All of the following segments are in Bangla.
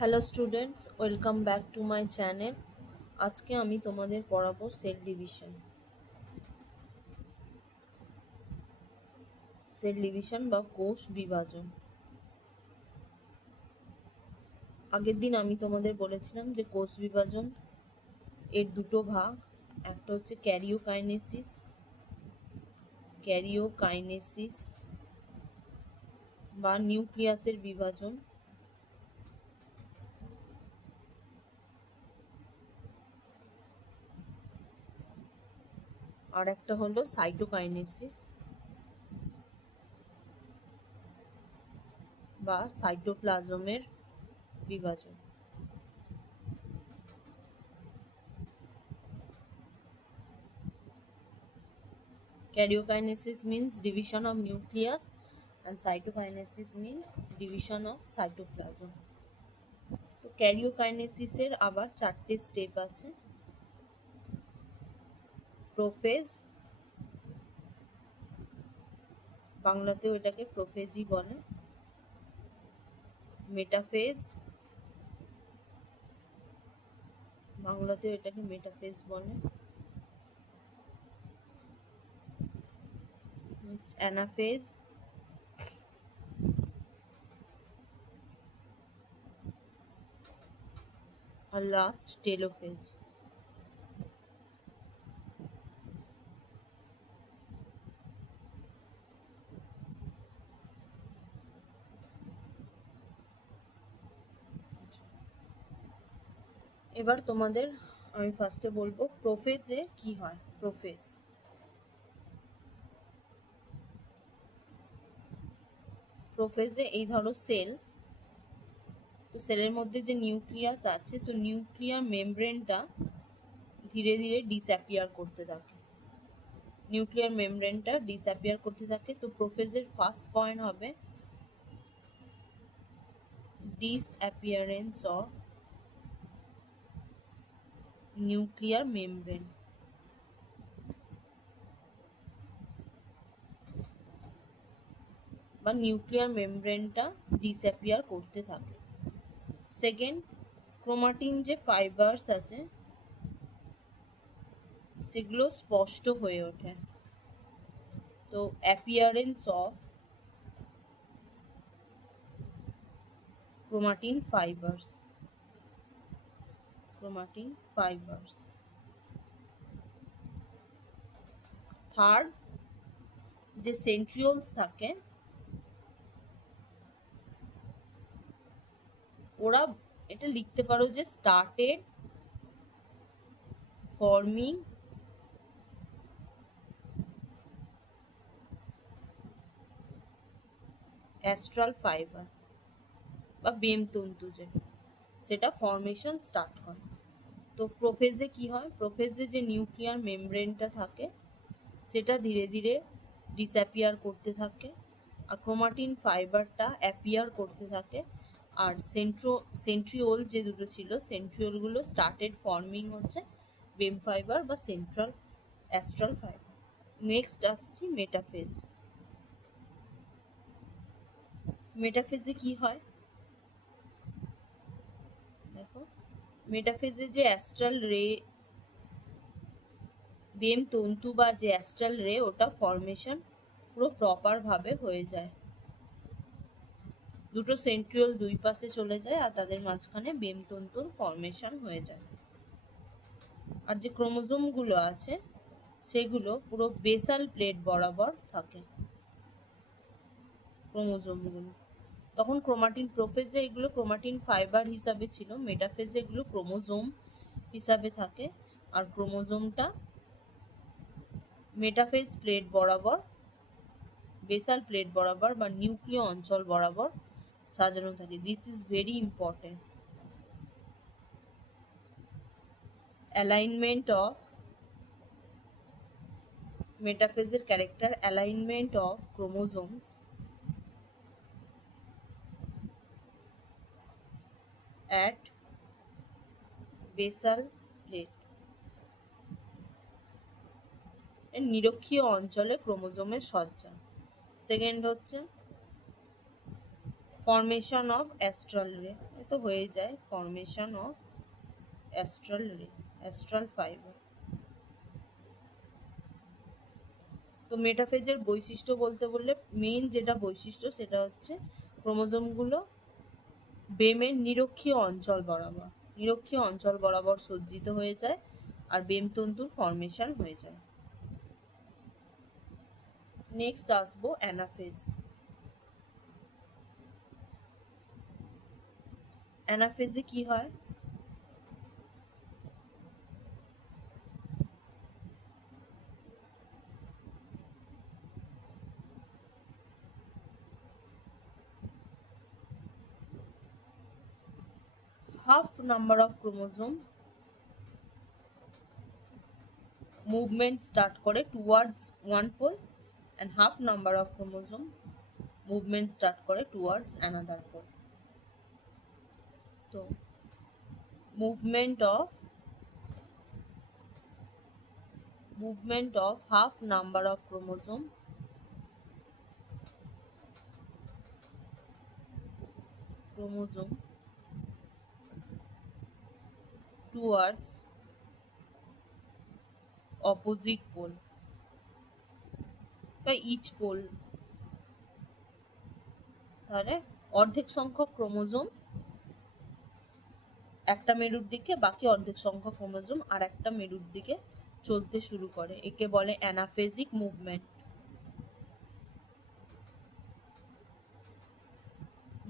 Hello students, welcome back to my channel. আজকে আমি তোমাদের পড়াবো সেল ডিভিশন বা কোষ বিভাজন। আগের দিন আমি তোমাদের বলেছিলাম যে কোষ বিভাজন এর দুটো ভাগ, একটা হচ্ছে ক্যারিওকাইনেসিস বা নিউক্লিয়াসের বিভাজন, আর একটা হলো সাইটোকাইনেসিস বা সাইটোপ্লাজমের বিভাজন। Karyokinesis means division of nucleus and cytokinesis means division of cytoplasm. তো ক্যারিওকাইনেসিসের আবার চারটে স্টেপ আছে। প্রোফেজ, বাংলাতেও এটাকে প্রোফেজই বলে। মেটাফেজ, বাংলাতেও এটাকে মেটাফেজ বলে। অ্যানাফেজ, আর লাস্ট টেলোফেজ। এবার তোমাদের আমি ফার্স্টে বলবো প্রোফেজে কি হয়। প্রোফেজে এই ধরো সেল, তো সেলের মধ্যে যে নিউক্লিয়াস আছে, তো নিউক্লিয়ার মেমব্রেনটা ধীরে ধীরে ডিসঅ্যাপিয়ার করতে থাকে। তো প্রোফেজের ফার্স্ট পয়েন্ট হবে disappearance of nuclear membrane। বা নিউক্লিয়ার মেমব্রেনটা ডিসঅ্যাপিয়ার করতে থাকে। সেকেন্ড, ক্রোমাটিন যে ফাইবারস আছে সেগুলো স্পষ্ট হয়ে ওঠে। তো appearance of chromatin fibres. Third, যে সেন্ট্রিওলস থাকে ওরা এটা লিখতে পারো যে স্টার্টেড ফর্মিং অ্যাস্ট্রাল ফাইবার বা বেম তন্তু, সেটা ফর্মেশন স্টার্ট করে। তো প্রোফেজে কি হয়, প্রোফেজে যে নিউক্লিয়ার মেমব্রেনটা থাকে সেটা ধীরে ধীরে ডিসঅ্যাপিয়ার করতে থাকে, আর ক্রোমাটিন ফাইবারটা অ্যাপিয়ার করতে থাকে। আর সেন্ট্রিওল যে দুটো ছিল, সেন্ট্রিওলগুলো স্টার্টেড ফর্মিং হচ্ছে বেম ফাইবার বা সেন্ট্রাল অ্যাস্ট্রাল ফাইবার। নেক্সট আসছি মেটাফেজে কি হয় দেখো। মেটাফেজে যে অ্যাস্ট্রাল রে, বেম তন্তু বা যে অ্যাস্ট্রাল রে, ওটা ফর্মেশন পুরো প্রপার ভাবে হয়ে যায়। দুটো সেন্ট্রিওল দুই পাশে চলে যায় আর তাদের মাঝখানে বেম তন্তুর ফর্মেশন হয়ে যায়। আর যে ক্রোমোজোম গুলো আছে সেগুলো পুরো বেসাল প্লেট বরাবর থাকে ক্রোমোজোমগুলো। তখন ক্রোমাটিন, প্রোফেজে এগুলো ক্রোমাটিন ফাইবার হিসাবে ছিল, মেটাফেজে এগুলো ক্রোমোজোম হিসাবে থাকে। আর ক্রোমোজোমটা মেটাফেজ প্লেট বরাবর, বেসাল প্লেট বরাবর বা নিউক্লিয় অঞ্চল বরাবর সাজানো থাকে। This is very important. Alignment of মেটাফেজের character, alignment of chromosomes at basal plate, নিরক্ষীয় অঞ্চলে ক্রোমোজোমের সজ্জা। সেকেন্ড হচ্ছে ফর্মেশন অফ অ্যাস্ট্রাল রে, তো হয়ে যায় ফর্মেশন অফ অ্যাস্ট্রাল রে, অ্যাস্ট্রাল ফাইবার। তো মেটাফেজের বৈশিষ্ট্য বলতে বললে মেইন যেটা বৈশিষ্ট্য সেটা হচ্ছে ক্রোমোজোমগুলো বেমের নিরক্ষীয় অঞ্চল বরাবর সজ্জিত হয়ে যায় আর বেম তন্তুর ফর্মেশন হয়ে যায়। নেক্সট আসবো অ্যানাফেজ। অ্যানাফেজে কি হয়? half number of chromosome movement start করে towards one pole and half number of chromosome movement start করে towards another pole. তো movement of half number of chromosome towards opposite pole বা each pole, তাহলে অর্ধেক সংখ্যক ক্রোমোজোম একটা মেরুর দিকে, বাকি অর্ধেক সংখ্যক ক্রোমোজোম আর একটা মেরুর দিকে চলতে শুরু করে, একে বলে অ্যানাফেজিক মুভমেন্ট।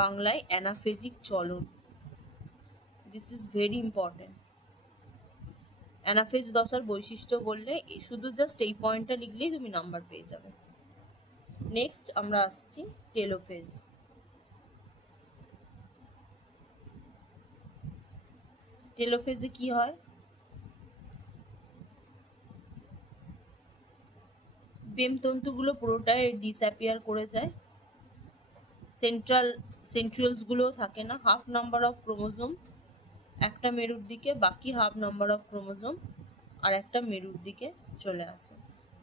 বাংলায় অ্যানাফেজিক চলন। This is very important. Anaphase দশার বৈশিষ্ট্য বললে শুধু জাস্ট এই পয়েন্টটা লিখলেই তুমি নাম্বার পেয়ে যাবে। নেক্সট আমরা আসছি টেলোফেজ। টেলোফেজে কি হয়? বেম তন্তুগুলো পুরোটাই ডিসঅ্যাপিয়ার করে যায়, সেন্ট্রিওলস গুলো থাকে না, হাফ নাম্বার অফ ক্রোমোজোম একটা মেরুর দিকে, বাকি হাফ নাম্বার অফ ক্রোমোজোম আর একটা মেরুর দিকে চলে আসে,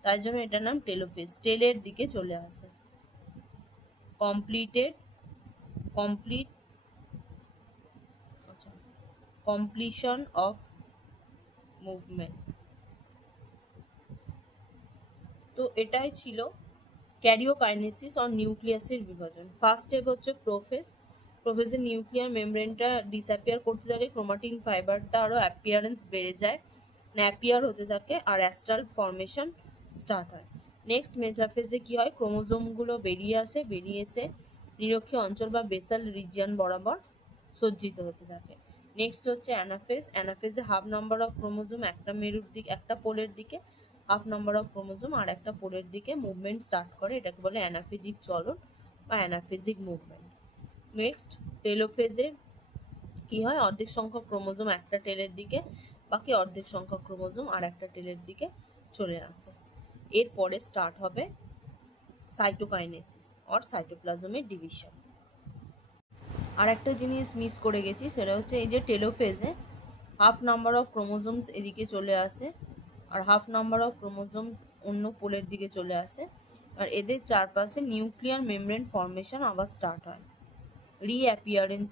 তাই জন্য এটার নাম টেলোফেজ, টেলের দিকে চলে আসে। Completion of movement. তো এটাই ছিল ক্যারিওকাইনেসিস অর নিউক্লিয়াসের বিভাজন। ফার্স্ট স্টেপ হচ্ছে প্রোফেজ। প্রোফেজের নিউক্লিয়ার মেমব্রেনটা ডিসঅ্যাপিয়ার করতে থাকে, ক্রোমাটিন ফাইবারটা আরও অ্যাপিয়ারেন্স বেড়ে যায়, অ্যাপিয়ার হতে থাকে আর অ্যাস্ট্রাল ফর্মেশন স্টার্ট হয়। নেক্সট মেটাফেজে কি হয়? ক্রোমোজোমগুলো বেরিয়ে এসে নিরক্ষীয় অঞ্চল বা বেসাল রিজিয়ন বরাবর সজ্জিত হতে থাকে। নেক্সট হচ্ছে অ্যানাফেজ। অ্যানাফেজে হাফ নাম্বার অফ ক্রোমোজোম একটা মেরুর দিকে, একটা পোলের দিকে, হাফ নাম্বার অফ ক্রোমোজোম আর একটা পোলের দিকে মুভমেন্ট স্টার্ট করে, এটাকে বলে অ্যানাফেজিক চলন বা অ্যানাফেজিক মুভমেন্ট। নেক্সট টেলোফেজে কি হয়? অর্ধেক সংখ্যক ক্রোমোজোম একটা টেলের দিকে, বাকি অর্ধেক সংখ্যক ক্রোমোজোম আর একটা টেলের দিকে চলে আসে। এরপরে স্টার্ট হবে সাইটোকাইনেসিস অর সাইটোপ্লাজমের ডিভিশন। আর একটা জিনিস মিস করে গেছি, সেটা হচ্ছে এই যে টেলোফেজে হাফ নাম্বার অফ ক্রোমোজোমস এদিকে চলে আসে আর হাফ নাম্বার অফ ক্রোমোজোমস অন্য পোলের দিকে চলে আসে, আর এদের চারপাশে নিউক্লিয়ার মেমব্রেন ফর্মেশন আবার স্টার্ট হয়। রিঅ্যাপিয়ারেন্স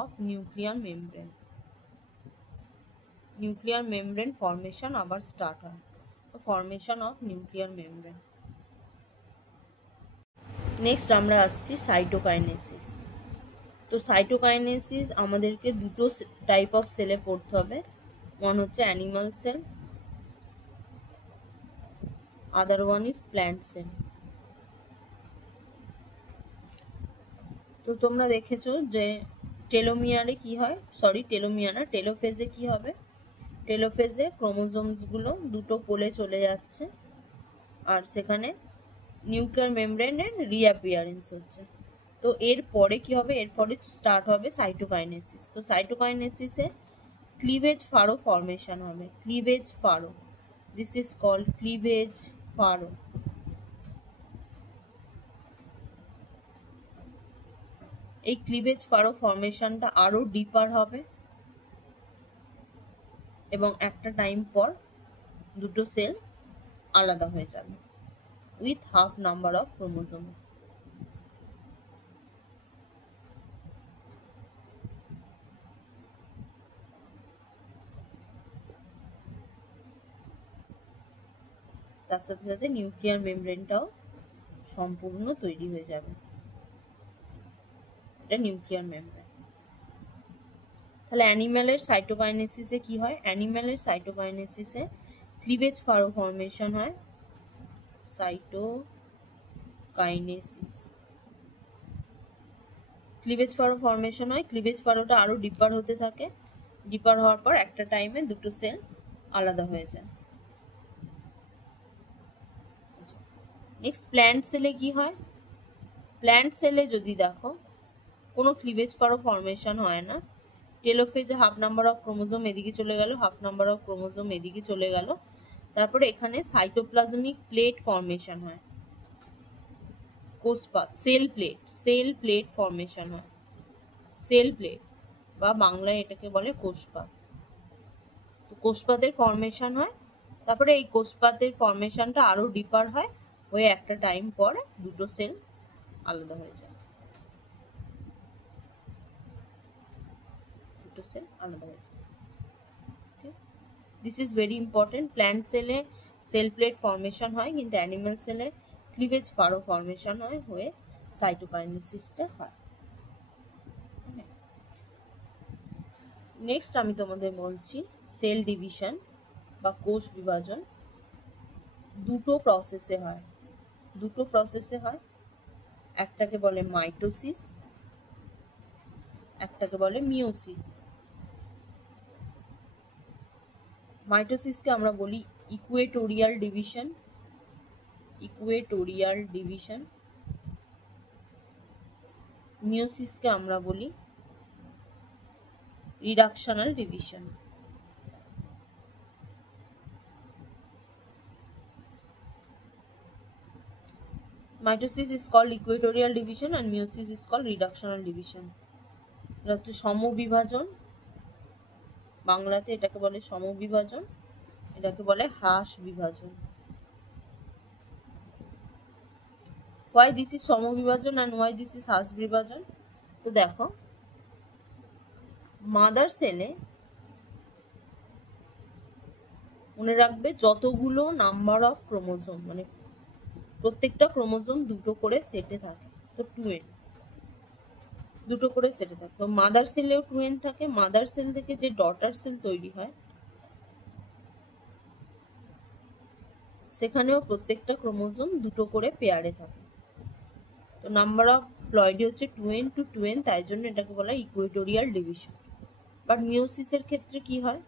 অফ নিউক্লিয়ার মেমব্রেন ফর্মেশন আবার স্টার্ট হয়, formation of nuclear membrane. Next আমরা আসছি সাইটোকাইনেসিস। তো সাইটোকাইনেসিস আমাদেরকে দুটো টাইপ অফ সেলে পড়তে হবে, ওয়ান হচ্ছে animal cell, other one is plant cell. তো তোমরা দেখেছো যে টেলোমিয়ারে কি হয়, টেলোফেজে কি হবে? টেলোফেজে ক্রোমোজোমসগুলো দুটো পোলে চলে যাচ্ছে আর সেখানে নিউক্লিয়ার মেমব্রেনের রিঅ্যাপিয়ারেন্স হচ্ছে। তো এরপরে কি হবে? এরপরে স্টার্ট হবে সাইটোকাইনেসিস। তো সাইটোকাইনেসিসে ক্লিভেজ ফারো ফর্মেশন হবে, cleavage furrow, this is called cleavage furrow. এই ক্লিভেজ ফারো ফর্মেশনটা আরো ডিপার হবে এবং একটা টাইম পর দুটো সেল আলাদা হয়ে যাবে। with half number of chromosomes. তার সাথে সাথে নিউক্লিয়ার মেমব্রেনটাও সম্পূর্ণ তৈরি হয়ে যাবে। এটা নিউক্লিয়ার মেমব্রেন। তাহলে অ্যানিম্যালের সাইটোকাইনেসিসে কি হয়? অ্যানিম্যালের সাইটোকাইনেসিসে ক্লিভেজ ফারো ফর্মেশন হয়। সাইটোকাইনেসিস, ক্লিভেজ ফারো ফর্মেশন হয়। ক্লিভেজ ফারোটা আরো ডিপার হতে থাকে। ডিপার হওয়ার পর একটা টাইমে দুটো সেল আলাদা হয়ে যায়। নেক্সট প্ল্যান্ট সেলে কি হয়? প্ল্যান্ট সেলে যদি দেখো কোনো ক্লিভেজ ফারো ফর্মেশন হয় না। টেলোফেজে হাফ নাম্বার অফ ক্রোমোজোম এদিকে চলে গেল, হাফ নাম্বার অফ ক্রোমোজোম এদিকে চলে গেল। তারপরে এখানে সাইটোপ্লাজমিক প্লেট ফর্মেশন হয়। কোষপাত, সেল প্লেট ফর্মেশন হয়। সেল প্লেট বা বাংলায় এটাকে বলে কোষপাত। তো কোষপাতের ফর্মেশন হয়। তারপরে এই কোষপাতের ফর্মেশনটা আরো ডিপার হয়, হয়ে একটা টাইম পর দুটো সেল আলাদা হয়ে যায়। দুটো সেল আলাদা হয়ে যায়। This is very important. Plant সেলে সেল প্লেট ফর্মেশন হয়, কিন্তু অ্যানিমাল সেলে ক্লিভেজ ফারো ফর্মেশন হয়, হয়ে সাইটোকাইনেসিসটা হয়। নেক্সট আমি তোমাদের বলছি সেল ডিভিশন বা কোষ বিভাজন দুটো প্রসেসে হয়। দুটো প্রসেসে হয়। একটাকে বলে মাইটোসিস, একটাকে বলে মিওসিস। মাইটোসিসকে আমরা বলি ইকুয়েটোরিয়াল ডিভিশন, ইকুয়েটোরিয়াল ডিভিশন। মিওসিসকে আমরা বলি reductional division. Mitosis is called equatorial division and meiosis is called reductional division. এটা হচ্ছে সমবিভাজন, বাংলাতে এটাকে বলে সমবিভাজন, এটাকে বলে হ্রাস বিভাজন। Why this is সমবিভাজন and why this is হ্রাস বিভাজন? তো দেখো, মাদার সেলে মনে রাখবে যতগুলো নাম্বার অফ ক্রোমোজোম, মানে প্রত্যেকটা ক্রোমোজোম দুটো করে সেটে থাকে, তো 2n, দুটো করে সেটে থাকে। তো মাদার সেলেও 2n থাকে। মাদার সেল থেকে যে ডটার সেল তৈরি হয় সেখানেও প্রত্যেকটা ক্রোমোজোম দুটো করে পেয়ারে থাকে। তো নাম্বার অফ প্লয়েডি হচ্ছে 2n to 2n, তাই জন্য এটাকে বলা হয় ইকুয়েটোরিয়াল ডিভিশন। বাট মিওসিসের ক্ষেত্রে কি হয়?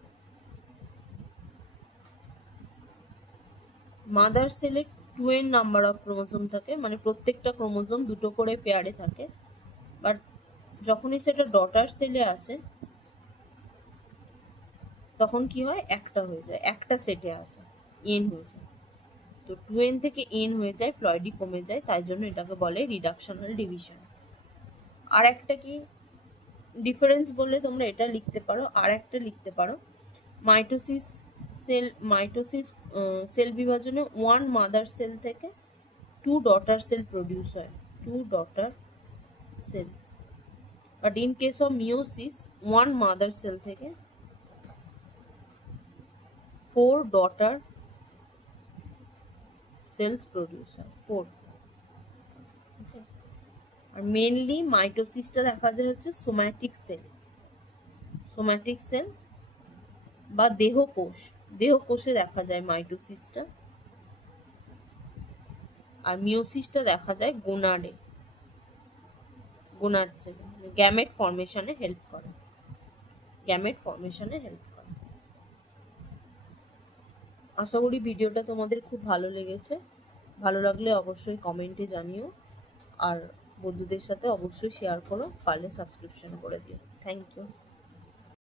মাদার সেলে 2n নাম্বার অফ ক্রোমোজোম থাকে, মানে প্রত্যেকটা ক্রোমোজোম দুটো করে পেয়ারে থাকে। বাট যখনই সেটা ডটার সেলে আসে তখন কি হয়? একটা হয়ে যায়, একটা সেটে আসে, n হয়ে যায়। তো 2n থেকে n হয়ে যায়, প্লয়েডি কমে যায়, তাই জন্য এটাকে বলে রিডাকশনাল ডিভিশন। আর একটা কি ডিফারেন্স বললে তোমরা এটা লিখতে পারো, আর একটা লিখতে পারো মাইটোসিস সেল বিভাজনে 1 মাদার সেল থেকে 2 ডটার সেল প্রডিউস হয়, 2 daughter cells. But in case of meiosis 1 mother cell থেকে 4 ডটার সেলস প্রডিউস হয়, 4। আর মেনলি মাইটোসিসটা দেখা যায় হচ্ছে সোম্যাটিক সেল, সোম্যাটিক সেল বা দেহকোষ, দেহকোষে দেখা যায় মাইটোসিসটা। আর মিওসিসটা দেখা যায় গোনাডে, গোনাড সেল, গ্যামেট ফর্মেশনে হেল্প করে, গ্যামেট ফর্মেশনে হেল্প করে। আশা করি ভিডিওটা তোমাদের খুব ভালো লেগেছে। ভালো লাগলে অবশ্যই কমেন্টে জানিও, আর বন্ধুদের সাথে অবশ্যই শেয়ার করো, পারলে সাবস্ক্রিপশন করে দিও। Thank you.